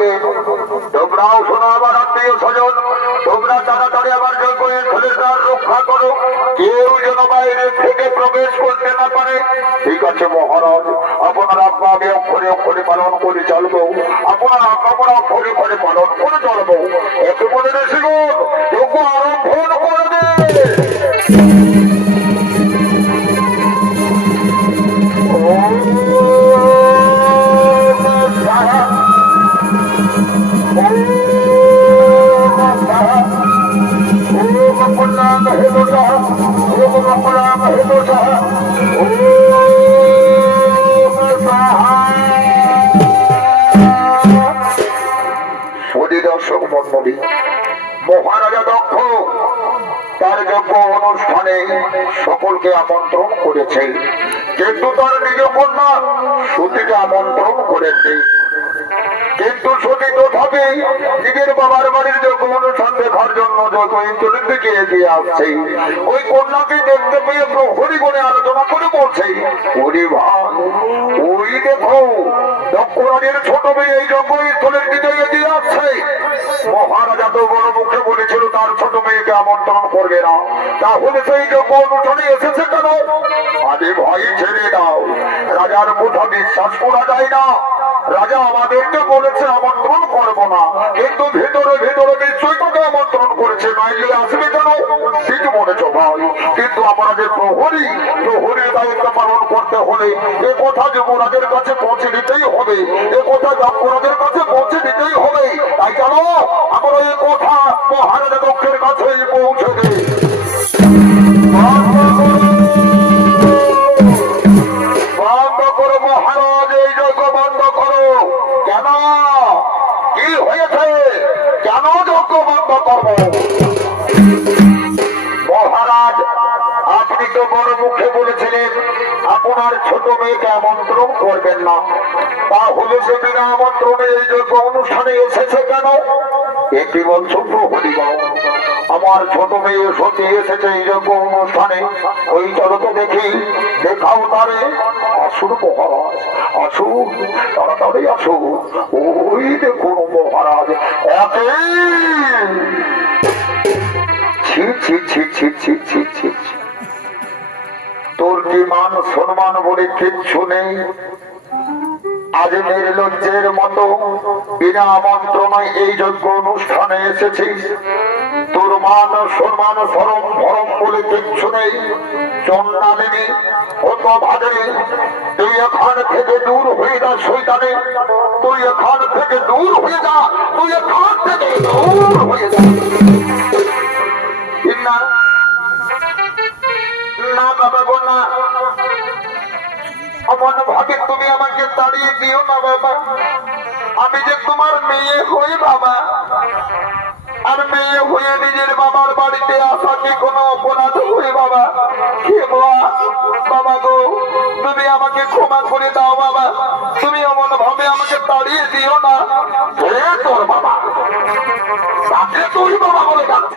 করবে। তোমরাও শোনো আমার আত্মীয় স্বজন, তোমরা তাড়াতাড়ি আমার যজ্ঞের ছেলেটার রক্ষা করো, কেউ যেন বাইরে থেকে প্রবেশ করতে না পারে। ঠিক আছে মহারাজ, আপনার আজ্ঞা আমি অক্ষরে অক্ষরে পালন করে চলবো, আপনার আজ্ঞা আমরা অক্ষরে অক্ষরে পালন করে চলবো। একটু মনে রেখে যজ্ঞ আরম্ভ করবে। দর্শক মন্ডলী, মহারাজা দক্ষ তার যজ্ঞ অনুষ্ঠানে সকলকে আমন্ত্রণ করেছে, কিন্তু তার নিজ কন্যা সতীকে আমন্ত্রণ করেছে। কিন্তু সতী তথাপি নিজের বাবার বাড়ির যজ্ঞ অনুষ্ঠান দেখার জন্য যত ইন্দ্রের দিকে এগিয়ে আসছে। ওই কন্যাকে দেখতে পেয়ে প্রহরী বলে আলোচনা করে বলছে, ওরে ভাই, ওই দেখো দক্ষ রাজের ছোট মেয়ে এই যজ্ঞ স্থলের দিকে এগিয়ে আসছে। মহারাজা তো বড় মুখে বলেছিল তার ছোট মেয়েকে আমন্ত্রণ করবে না, তাহলে সেই যজ্ঞ অনুষ্ঠানে এসেছে কেন? আরে ভাই ছেড়ে দাও, রাজার কথা বিশ্বাস করা যায় না। রাজা আমাদেরকে বলেছে আমন্ত্রণ করবো না, কিন্তু ভেতরে ভেতরে নিশ্চয়ই তাকে আমন্ত্রণ করেছে, নাইলে আসবে কেন? ঠিক বলেছ ভাই, কিন্তু আমাদের প্রহরীর দায়িত্ব পালন করতে হলে এ কথা যুবরাজের কাছে পৌঁছে দিতেই হবে, এ কথা যুবরাজের কাছে পৌঁছে দিতেই হবে। তাই কেন আমরা এই কথা মহারাজা দক্ষের কাছে পৌঁছে দিই। বন্ধ করো মহারাজ, এই যজ্ঞ বন্ধ করো। কেন? কি হয়েছে? কেন যজ্ঞ বন্ধ করবো? মহারাজ, আপনি তো বড় মুখে বলেছিলেন আপনার ছোট মেয়েকে আমন্ত্রণ করবেন না, তাহলে সে বিনা আমন্ত্রণে এই যজ্ঞ অনুষ্ঠানে এসেছে কেন? একটি বলছো প্রহরী বাবু, আমার ছোট মেয়ে সত্যি এসেছে এই যজ্ঞ অনুষ্ঠানে, ওই চলো তো দেখি, দেখাও তারে। আসুন মহারাজ, আসুন, তাড়াতাড়ি আসুন। ওই দেখুন মহারাজ, তোর কি মান সম্মান বলে কিচ্ছু নেই? আজ নির্লজ্জের মতো বিনা আমন্ত্রণে এই যজ্ঞ অনুষ্ঠানে এসেছিস, তোর মান সম্মান সরম ভরম বলে কিচ্ছু নেই। চন্ডালিনী অত ভাগে, তুই এখান থেকে দূর হয়ে যা শয়তানে, তুই এখান থেকে দূর হয়ে যা, তুই এখান থেকে দূর হয়ে যা। না না বাবা গো না, অমন ভাবে তুমি আমাকে তাড়িয়ে দিও না বাবা, আমি যে তোমার মেয়ে হই বাবা, আর মেয়ে হয়ে নিজের বাবার বাড়িতে আসা কি কোনো অপরাধ হই বাবা? বাবা গো, তুমি আমাকে ক্ষমা করে দাও বাবা, তুমি অমন ভাবে আমাকে তাড়িয়ে দিও না। তোর বাবা, তাকে তুই বাবা বলে ডাকছে।